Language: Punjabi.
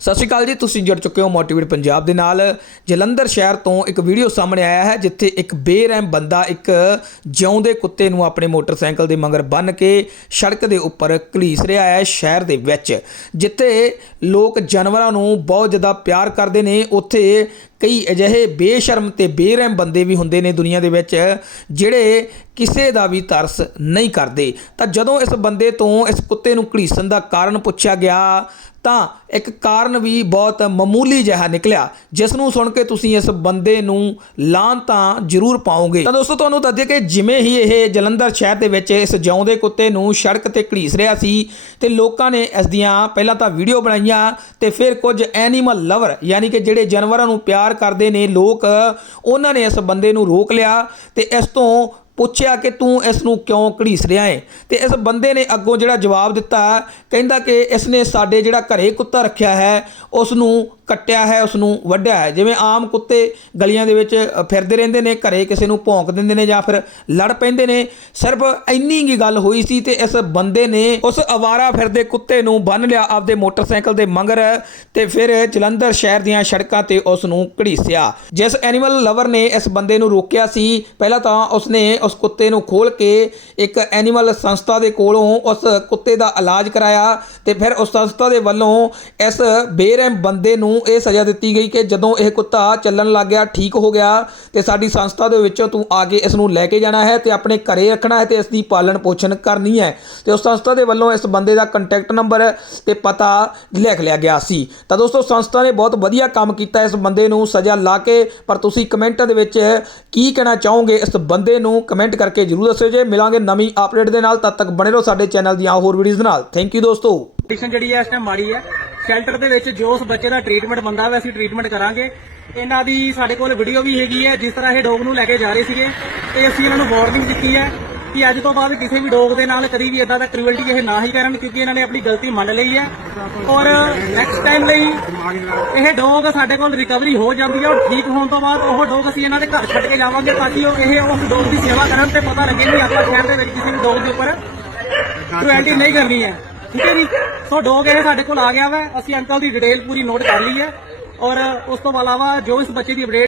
ਸਤਿ ਸ਼੍ਰੀ ਅਕਾਲ ਜੀ, ਤੁਸੀਂ ਜੁੜ ਚੁੱਕੇ ਹੋ ਮੋਟੀਵੇਟ ਪੰਜਾਬ ਦੇ ਨਾਲ। ਜਲੰਧਰ ਸ਼ਹਿਰ ਤੋਂ ਇੱਕ ਵੀਡੀਓ ਸਾਹਮਣੇ ਆਇਆ ਹੈ, ਜਿੱਥੇ ਇੱਕ ਬੇਰਹਿਮ ਬੰਦਾ ਇੱਕ ਜਿਉਂਦੇ ਕੁੱਤੇ ਨੂੰ ਆਪਣੇ ਮੋਟਰਸਾਈਕਲ ਦੇ ਮਗਰ ਬੰਨ੍ਹ ਕੇ ਸੜਕ ਦੇ ਉੱਪਰ ਘਲੀਸ ਰਿਹਾ ਹੈ ਸ਼ਹਿਰ ਦੇ ਵਿੱਚ, ਜਿੱਥੇ ਲੋਕ ਜਾਨਵਰਾਂ ਨੂੰ ਬਹੁਤ ਜ਼ਿਆਦਾ ਪਿਆਰ ਕਰਦੇ ਨੇ। ਉੱਥੇ ਕਈ ਅਜਿਹੇ ਬੇਸ਼ਰਮ ਤੇ ਬੇਰਹਿਮ ਬੰਦੇ ਵੀ ਹੁੰਦੇ ਨੇ ਦੁਨੀਆ ਦੇ ਵਿੱਚ, ਜਿਹੜੇ ਕਿਸੇ ਦਾ ਵੀ ਤਰਸ ਨਹੀਂ ਕਰਦੇ। ਤਾਂ ਜਦੋਂ ਇਸ ਬੰਦੇ ਤੋਂ ਇਸ ਕੁੱਤੇ ਨੂੰ ਘੜੀਸਣ ਦਾ ਕਾਰਨ ਪੁੱਛਿਆ ਗਿਆ ਤਾਂ ਇੱਕ ਕਾਰਨ ਵੀ ਬਹੁਤ ਮਾਮੂਲੀ ਜਿਹਾ ਨਿਕਲਿਆ ਜਿਸ ਨੂੰ ਸੁਣ ਕੇ ਤੁਸੀਂ ਇਸ ਬੰਦੇ ਨੂੰ ਲਾਂ ਤਾਂ ਜ਼ਰੂਰ ਪਾਓਗੇ। ਤਾਂ ਦੋਸਤੋ, ਤੁਹਾਨੂੰ ਦੱਸ ਦਈਏ ਕਿ ਜਿਵੇਂ ਹੀ ਇਹ ਜਲੰਧਰ ਸ਼ਹਿਰ ਦੇ ਵਿੱਚ ਇਸ ਜਿਉਂਦੇ ਕੁੱਤੇ ਨੂੰ ਸੜਕ ਤੇ ਘੜੀਸ ਰਿਹਾ ਸੀ ਤੇ ਲੋਕਾਂ ਨੇ ਇਸ ਦੀਆਂ ਪਹਿਲਾਂ ਤਾਂ ਵੀਡੀਓ ਬਣਾਈਆਂ ਤੇ ਫਿਰ ਕੁਝ ਐਨੀਮਲ ਲਵਰ ਯਾਨੀ ਕਿ ਜਿਹੜੇ ਜਾਨਵਰਾਂ ਨੂੰ ਪਿਆਰ ਕਰਦੇ ਨੇ, ਲੋਕ ਉਹਨਾਂ ਨੇ ਇਸ ਬੰਦੇ ਨੂੰ ਰੋਕ ਲਿਆ ਤੇ ਇਸ ਤੋਂ ਪੁੱਛਿਆ ਕਿ ਤੂੰ ਇਸ ਨੂੰ ਕਿਉਂ ਘੜੀਸ ਰਿਹਾ ਹੈ ਤੇ ਇਸ ਬੰਦੇ ਨੇ ਅੱਗੋਂ ਜਿਹੜਾ ਜਵਾਬ ਦਿੱਤਾ, ਕਹਿੰਦਾ ਕਿ ਇਸ ਨੇ ਸਾਡੇ ਜਿਹੜਾ ਘਰੇ ਕੁੱਤਾ ਰੱਖਿਆ ਹੈ ਉਸ ਨੂੰ ਕੱਟਿਆ ਹੈ ਉਸ ਨੂੰ ਵੱਢਿਆ ਹੈ। ਜਿਵੇਂ ਆਮ ਕੁੱਤੇ ਗਲੀਆਂ ਦੇ ਵਿੱਚ ਫਿਰਦੇ ਰਹਿੰਦੇ ਨੇ, ਘਰੇ ਕਿਸੇ ਨੂੰ ਭੌਂਕ ਦਿੰਦੇ ਨੇ ਜਾਂ ਫਿਰ ਲੜ ਪੈਂਦੇ ਨੇ। ਸਿਰਫ ਇੰਨੀ ਕੀ ਗੱਲ ਹੋਈ ਸੀ ਤੇ ਇਸ ਬੰਦੇ ਨੇ ਉਸ ਅਵਾਰਾ ਫਿਰਦੇ ਕੁੱਤੇ ਨੂੰ ਬੰਨ ਲਿਆ ਆਪਦੇ ਮੋਟਰਸਾਈਕਲ ਦੇ ਮੰਗਰ ਤੇ ਫਿਰ ਜਲੰਧਰ ਸ਼ਹਿਰ ਦੀਆਂ ਸੜਕਾਂ ਤੇ ਉਸ ਨੂੰ ਘੜੀਸਿਆ। ਜਿਸ ਐਨੀਮਲ ਲਵਰ ਨੇ ਇਸ ਬੰਦੇ ਨੂੰ ਰੋਕਿਆ ਸੀ, ਪਹਿਲਾਂ ਤਾਂ ਉਸਨੇ ਉਸ ਕੁੱਤੇ ਨੂੰ ਖੋਲ ਕੇ ਇੱਕ ਐਨੀਮਲ ਸੰਸਥਾ ਦੇ ਕੋਲੋਂ ਉਸ ਕੁੱਤੇ ਦਾ ਇਲਾਜ ਕਰਾਇਆ ਤੇ ਫਿਰ ਉਸ ਸੰਸਥਾ ਦੇ ਵੱਲੋਂ ਇਸ ਬੇਰਹਿਮ ਬੰਦੇ ਨੂੰ ਇਹ ਸਜ਼ਾ ਦਿੱਤੀ ਗਈ ਕਿ ਜਦੋਂ ਇਹ ਕੁੱਤਾ ਚੱਲਣ ਲੱਗ ਗਿਆ, ਠੀਕ ਹੋ ਗਿਆ ਤੇ ਸਾਡੀ ਸੰਸਥਾ ਦੇ ਵਿੱਚੋਂ ਤੂੰ ਆ ਕੇ ਇਸ ਨੂੰ ਲੈ ਕੇ ਜਾਣਾ ਹੈ ਤੇ ਆਪਣੇ ਘਰੇ ਰੱਖਣਾ ਹੈ ਤੇ ਇਸ ਦੀ ਪਾਲਣ ਪੋਸ਼ਣ ਕਰਨੀ ਹੈ। ਤੇ ਉਸ ਸੰਸਥਾ ਦੇ ਵੱਲੋਂ ਇਸ ਬੰਦੇ ਦਾ ਕੰਟੈਕਟ ਨੰਬਰ ਤੇ ਪਤਾ ਲਿਖ ਲਿਆ ਗਿਆ ਸੀ। ਤਾਂ ਦੋਸਤੋ, ਸੰਸਥਾ ਨੇ ਬਹੁਤ ਵਧੀਆ ਕੰਮ ਕੀਤਾ ਇਸ ਬੰਦੇ ਨੂੰ ਸਜ਼ਾ ਲਾ ਕੇ, ਪਰ ਤੁਸੀਂ ਕਮੈਂਟ ਦੇ ਵਿੱਚ ਕੀ ਕਹਿਣਾ ਚਾਹੋਗੇ ਇਸ ਬੰਦੇ ਨੂੰ ਕਮੈਂਟ ਕਰਕੇ ਜਰੂਰ ਦੱਸਿਓ ਜੇ। ਮਿਲਾਂਗੇ ਨਵੀਂ ਅਪਡੇਟ ਦੇ ਨਾਲ, ਤਦ ਤੱਕ ਬਣੇ ਰਹੋ ਸਾਡੇ ਚੈਨਲ ਦੀਆਂ ਹੋਰ ਵੀਡੀਓਜ਼ ਨਾਲ। ਥੈਂਕ ਯੂ ਦੋਸਤੋ। ਕੰਡੀਸ਼ਨ ਜਿਹੜੀ ਹੈ ਇਸ ਟਾਈਮ ਮਾੜੀ ਹੈ। ਸ਼ੈਲਟਰ ਦੇ ਵਿੱਚ ਜੋ ਉਸ ਬੱਚੇ ਦਾ ਟ੍ਰੀਟਮੈਂਟ ਬੰਦਾ ਵਾ ਅਸੀਂ ਟ੍ਰੀਟਮੈਂਟ ਕਰਾਂਗੇ। ਇਹਨਾਂ ਦੀ ਸਾਡੇ ਕੋਲ ਵੀਡੀਓ ਵੀ ਹੈਗੀ ਹੈ, ਜਿਸ ਤਰ੍ਹਾਂ ਇਹ ਡੋਗ ਨੂੰ ਲੈ ਕੇ ਜਾ ਰਹੇ ਸੀਗੇ। ਤੇ ਅਸੀਂ ਇਹਨਾਂ ਨੂੰ ਵਾਰਨਿੰਗ ਦਿੱਤੀ ਹੈ ਕਿ ਅੱਜ ਤੋਂ ਬਾਅਦ ਕਿਸੇ ਵੀ ਡੋਗ ਦੇ ਨਾਲ ਕਦੀ ਵੀ ਇਦਾਂ ਦਾ ਕ੍ਰੂਅਲਟੀ ਇਹ ਨਾ ਹੀ ਕਰਨ, ਕਿਉਂਕਿ ਇਹਨਾਂ ਨੇ ਆਪਣੀ ਗਲਤੀ ਮੰਨ ਲਈ ਹੈ। ਔਰ ਨੈਕਸਟ ਟਾਈਮ ਲਈ ਇਹ ਡੋਗ ਸਾਡੇ ਕੋਲ ਰਿਕਵਰੀ ਹੋ ਜਾਂਦੀ ਹੈ ਔਰ ਠੀਕ ਹੋਣ ਤੋਂ ਬਾਅਦ ਉਹ ਡੋਗ ਅਸੀਂ ਇਹਨਾਂ ਦੇ ਘਰ ਛੱਡ ਕੇ ਜਾਵਾਂਗੇ ਤਾਂ ਕਿ ਉਹ ਇਹ ਉਸ ਡੋਗ ਦੀ ਸੇਵਾ ਕਰਨ ਤੇ ਪਤਾ ਲੱਗੇ ਵੀ ਆਪਾਂ ਸ਼ਹਿਰ ਦੇ ਵਿੱਚ ਕਿਸੇ ਵੀ ਡੋਗ ਦੇ ਉੱਪਰ ਕ੍ਰੂਐਲਟੀ ਨਹੀਂ ਕਰਨੀ ਹੈ। ਠੀਕ ਹੈ ਜੀ ਸੋ ਡੋਗ ਇਹ ਸਾਡੇ ਕੋਲ ਆ ਗਿਆ ਵਾ। ਅਸੀਂ ਅੰਕਲ ਦੀ ਡਿਟੇਲ ਪੂਰੀ ਨੋਟ ਕਰ ਲਈ ਹੈ। ਔਰ ਉਸ ਤੋਂ ਇਲਾਵਾ ਜੋ ਇਸ ਬੱਚੇ ਦੀ ਅਪਡੇਟ